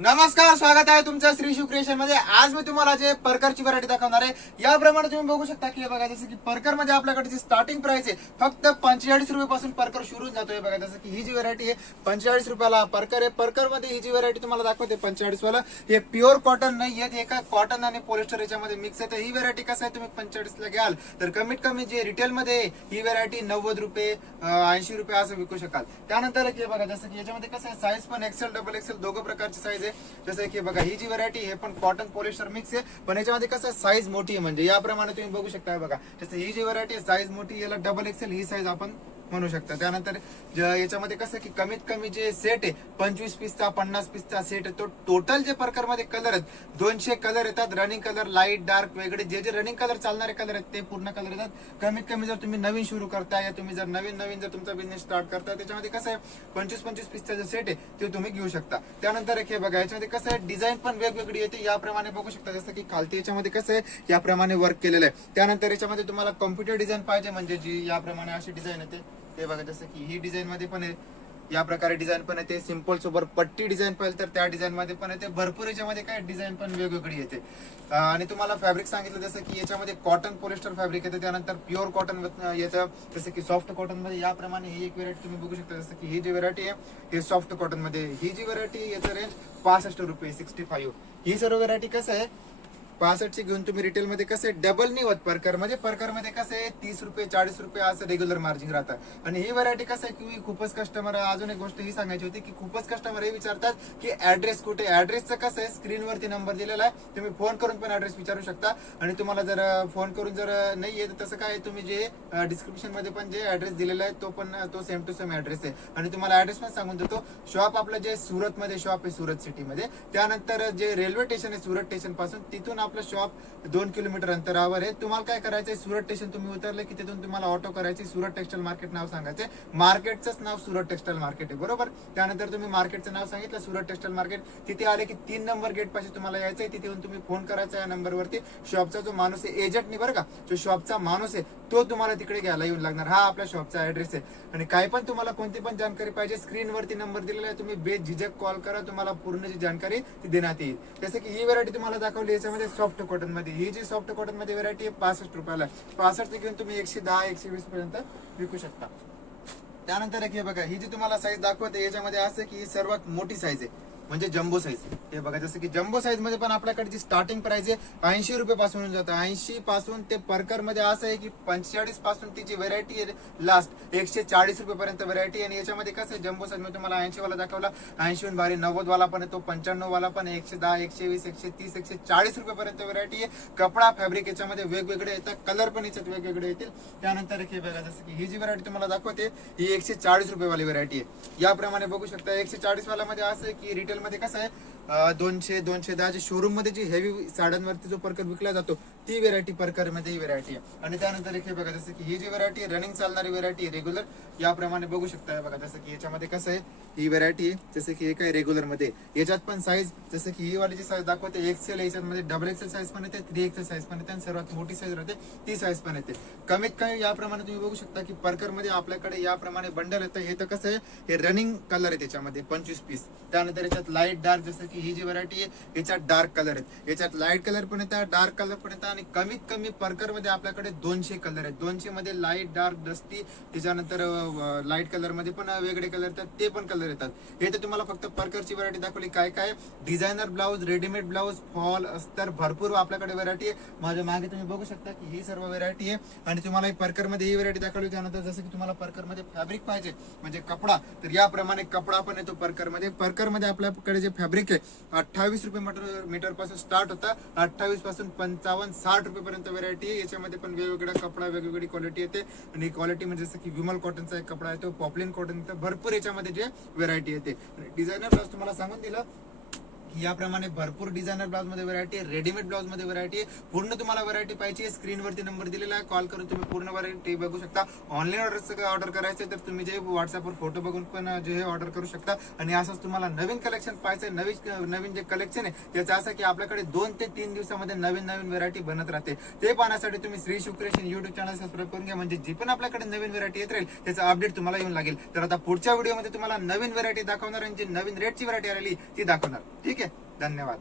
नमस्कार, स्वागत आहे तुमचं श्री शिव क्रिएशन मध्ये। आज मी तुम्हाला जे परकरची व्हरायटी दाखवणार आहे। याप्रमाणे तुम्ही बघू शकता की बघा, जसं की परकर मध्ये आपल्याकडे जी स्टार्टिंग प्राइस आहे फक्त 45 रुपयापासून परकर सुरू जातोय। बघा, जसं की ही जी व्हरायटी आहे 45 रुपयाला परकर आहे। परकर मध्ये ही जी व्हरायटी तुम्हाला दाखवते 45 वाला, हे प्युअर कॉटन नाही आहे, एका कॉटन आणि पॉलिस्टर याच्यामध्ये मिक्स आहे। तर ही व्हरायटी कसं आहे, तुम्ही 45 ला घ्याल तर कमीत कमी जे रिटेल मध्ये ही व्हरायटी 90 रुपये 80 रुपये असं विकू शकाल। त्यानंतर हे बघा, जसं की याच्यामध्ये कसं आहे, साईज पण एक्सेल डबल एक्सेल दोघं प्रकारची साईज आहे। जसं की बघा, ही जी व्हरायटी हे पण कॉटन पॉलिस्टर मिक्स आहे, पण याच्यामध्ये कसं साईज मोठी आहे, म्हणजे याप्रमाणे तुम्ही बघू शकता। बघा, जसं ही जी व्हरायटी साईज मोठी, याला डबल एक्सेल ही साईज आपण म्हणू शकता। त्यानंतर याच्यामध्ये कसं की कमीत कमी जे सेट आहे 25 पीसचा 50 पीसचा सेट आहे, तो टोटल जे परकर मध्ये कलर आहेत 200 कलर येतात। रनिंग कलर, लाईट, डार्क वेगळे जे रनिंग कलर चालणारे कलर आहेत ते पूर्ण कलर येतात। कमीत कमी जर तुम्ही नवीन सुरू करताय या तुम्ही जर नवीन जर तुमचा बिझनेस स्टार्ट करताय, त्याच्यामध्ये कसं आहे 25 पीसचा जे सेट आहे ते तुम्ही घेऊ शकता। त्यानंतर हे बघा, याच्यामध्ये कसं आहे डिझाईन पण वेगवेगळी येते, याप्रमाणे बघू शकता। जसं की खालती याच्यामध्ये कसं आहे याप्रमाणे वर्क केलेलं आहे। त्यानंतर याच्यामध्ये तुम्हाला कॉम्प्युटर डिझाईन पाहिजे, म्हणजे जी याप्रमाणे अशी डिझाईन येते ते बघा, जसं की ही डिझाईन मध्ये पण आहे, या प्रकारे डिझाईन पण येते। सिंपल सोबत पट्टी डिझाईन पाहिजे तर त्या डिझाईन मध्ये पण येते। भरपूर याच्यामध्ये काय डिझाईन पण वेगवेगळी येते। आणि तुम्हाला फॅब्रिक सांगितलं जसं की याच्यामध्ये कॉटन पॉलिस्टर फॅब्रिक येते, त्यानंतर प्युअर कॉटन येतं, जसं की सॉफ्ट कॉटन मध्ये। याप्रमाणे ही एक व्हरायटी तुम्ही बघू शकता। जसं की ही जी व्हरायटी आहे हे सॉफ्ट कॉटन मध्ये, ही जी व्हरायटी याचं रेंज 65 रुपये 65। ही सर्व व्हरायटी कसं आहे 65 ची घेऊन तुम्ही रिटेल मध्ये कसं डबल नाही होत। परकर मध्ये कसं आहे 30 रुपये 40 रुपये असं रेग्युलर मार्जिन राहतं। आणि ही व्हरायटी कसं आहे की खूपच कस्टमर, अजून एक गोष्ट ही सांगायची होती की खूपच कस्टमर हे विचारतात की ऍड्रेस कुठे। ऍड्रेसचं कसं आहे स्क्रीनवरती नंबर दिलेला आहे, तुम्ही फोन करून पण ऍड्रेस विचारू शकता। आणि तुम्हाला जर फोन करून जर नाही येत तसं काय, तुम्ही जे डिस्क्रिप्शन मध्ये पण जे ऍड्रेस दिलेला आहे तो सेम टू सेम ऍड्रेस आहे। आणि तुम्हाला ऍड्रेस पण सांगून देतो। शॉप आपलं जे सुरत मध्ये शॉप आहे, सुरत सिटी मध्ये, त्यानंतर जे रेल्वे स्टेशन आहे सुरत स्टेशन पासून, तिथून आपलं शॉप 2 किलोमीटर अंतरावर आहे। तुम्हाला काय करायचंय, सुरत स्टेशन तुम्ही उतरले की तिथून तुम्हाला ऑटो करायची, सुरत टेक्सटाईल मार्केट नाव सांगायचे। मार्केटचंच नाव सुरत टेक्सटाईल मार्केट आहे, बरोबर। त्यानंतर तुम्ही मार्केटचं नाव सांगितलं सुरत टेक्सटाईल मार्केट, तिथे आले की 3 नंबर गेट पाशी तुम्हाला यायचंय। तिथे येऊन तुम्ही फोन करायचा या नंबरवरती। शॉपचा जो माणूस आहे, एजंट नाही बरं का, जो शॉपचा माणूस आहे तो तुम्हाला तिकडे घ्यायला येऊन लागणार। हा आपल्या शॉपचा ऍड्रेस आहे। आणि काय पण तुम्हाला कोणती पण जानकारी पाहिजे, स्क्रीनवरती नंबर दिलेला आहे, तुम्ही बेझिझक कॉल करा, तुम्हाला पूर्ण जी जानकारी ती देण्यात येईल। जसं की ही व्हरायटी तुम्हाला दाखवली याच्यामध्ये सॉफ्ट कॉटन मध्ये, ही जी सॉफ्ट कॉटन मध्ये व्हरायटी आहे 65 रुपयाला, 65 घेऊन तुम्ही 110 120 पर्यंत विकू शकता। त्यानंतर हे बघा, ही जी तुम्हाला साईज दाखवते याच्यामध्ये असं की ही सर्वात मोठी साईज आहे, म्हणजे जम्बो साईज। हे बघा, जसं की जम्बो साईज मध्ये पण आपल्याकडे जी स्टार्टिंग प्राइस आहे 80 रुपये पासून जातं। 80 पासून ते परकर मध्ये असं आहे की 45 पासून ती जी व्हरायटी आहे लास्ट 140 रुपये पर्यंत व्हरायटी। आणि याच्यामध्ये कसं आहे जम्बो साईज मध्ये तुम्हाला 80 वाला दाखवला, 80 भारी 90 वाला पण येतो, 95 वाला पण, 110 120 130 140 रुपये पर्यंत व्हरायटी आहे। कपडा फॅब्रिक याच्यामध्ये वेगवेगळे येतात, कलर पण याच्यात वेगवेगळे येतील। त्यानंतर हे बघा, जसं की ही जी व्हरायटी तुम्हाला दाखवते ही 140 रुपये वाली व्हरायटी आहे। याप्रमाणे बघू शकता 140 वाला मध्ये असं आहे की रिटेल मध्ये कसं आहे 200 210 शोरूम मध्ये जी हेवी साड्यांवरती जो परकर विकला जातो ती व्हरायटी परकर मध्ये ही व्हरायटी आहे। आणि त्यानंतर हे बघा, जसं की ही जी व्हरायटी रनिंग चालणारी व्हरायटी रेग्युलर, याप्रमाणे बघू शकता। बघा, जसं की याच्यामध्ये कसं आहे ही व्हरायटी आहे, जसं की हे काय रेग्युलर मध्ये, याच्यात पण साईज जसं की ही वाली जी साईज दाखवते एक्सेल, याच्यामध्ये डबल एक्सेल साईज पण येते, 3 एक्सेल साईज पण येते, आणि सर्वात मोठी साईज राहते ती साईज पण येते। कमीत कमी याप्रमाणे तुम्ही बघू शकता की परकर मध्ये आपल्याकडे याप्रमाणे बंडल येतं। हे तर कसं आहे हे रनिंग कलर आहे त्याच्यामध्ये 25 पीस। त्यानंतर याच्यात लाईट डार्क, जसं की ही जी व्हरायटी आहे याच्यात डार्क कलर आहेत, याच्यात लाईट कलर पण येतात, डार्क कलर पण येतात। आणि कमीत कमी परकर मध्ये आपल्याकडे 200 कलर आहेत, 200 मध्ये लाईट डार्क डस्टी, त्याच्यानंतर लाईट कलर मध्ये पण वेगळे कलर येतात, ते पण कलर येतात। हे तर तुम्हाला फक्त परकरची व्हरायटी दाखवली। काय काय designer blouse, readymade blouse, fall, अस्तर, भरपूर आपल्याकडे व्हरायटी आहे। माझ्या मागे तुम्ही बघू शकता की ही सर्व व्हरायटी आहे। आणि तुम्हाला परकर मध्ये ही व्हरायटी दाखवली। त्यानंतर जसं की तुम्हाला परकर मध्ये फॅब्रिक पाहिजे म्हणजे कपडा, तर याप्रमाणे कपडा पण येतो परकर मध्ये। परकर मध्ये आपल्याकडे जे फॅब्रिक आहे 28 रुपये मीटर पासून स्टार्ट होता, 28 पासून 55 60 रुपये पर्यंत व्हरायटी आहे। याच्यामध्ये पण वेगवेगळा कपडा, वेगवेगळी क्वालिटी येते। आणि क्वालिटी म्हणजे जसं की विमल कॉटनचा एक कपडा येतो, पॉपलिन कॉटन, भरपूर याच्यामध्ये जे व्हरायटी येते। डिझायनर ब्लाऊज तुम्हाला सांगून दिलं याप्रमाणे भरपूर डिझायनर ब्लाउज मध्ये व्हरायटी आहे, रेडीमेड ब्लाउज मध्ये व्हरायटी आहे। पूर्ण तुम्हाला व्हरायटी पाहिजे, स्क्रीनवरती नंबर दिलेला आहे, कॉल करून तुम्ही पूर्ण व्हरायटी बघू शकता। ऑनलाईन ऑर्डर करायचं तर तुम्ही जे व्हॉट्सअपवर फोटो बघून पण जे ऑर्डर करू शकता। आणि असंच तुम्हाला नवीन कलेक्शन पाहिजे, नवीन जे कलेक्शन आहे त्याचं असं की आपल्याकडे 2 ते 3 दिवसामध्ये नवीन व्हरायटी बनत राहते। ते पाहण्यासाठी तुम्ही Shri Shiv creation YouTube channel subscribe करून घ्या, म्हणजे जी पण आपल्याकडे नवीन व्हरायटी येत राहील त्याचं अपडेट तुम्हाला येऊन लागेल। तर आता पुढच्या व्हिडिओमध्ये तुम्हाला नवीन व्हरायटी दाखवणार आणि जी नवीन रेटची व्हरायटी आलेली ती दाखवणार, ठीक आहे। धन्यवाद.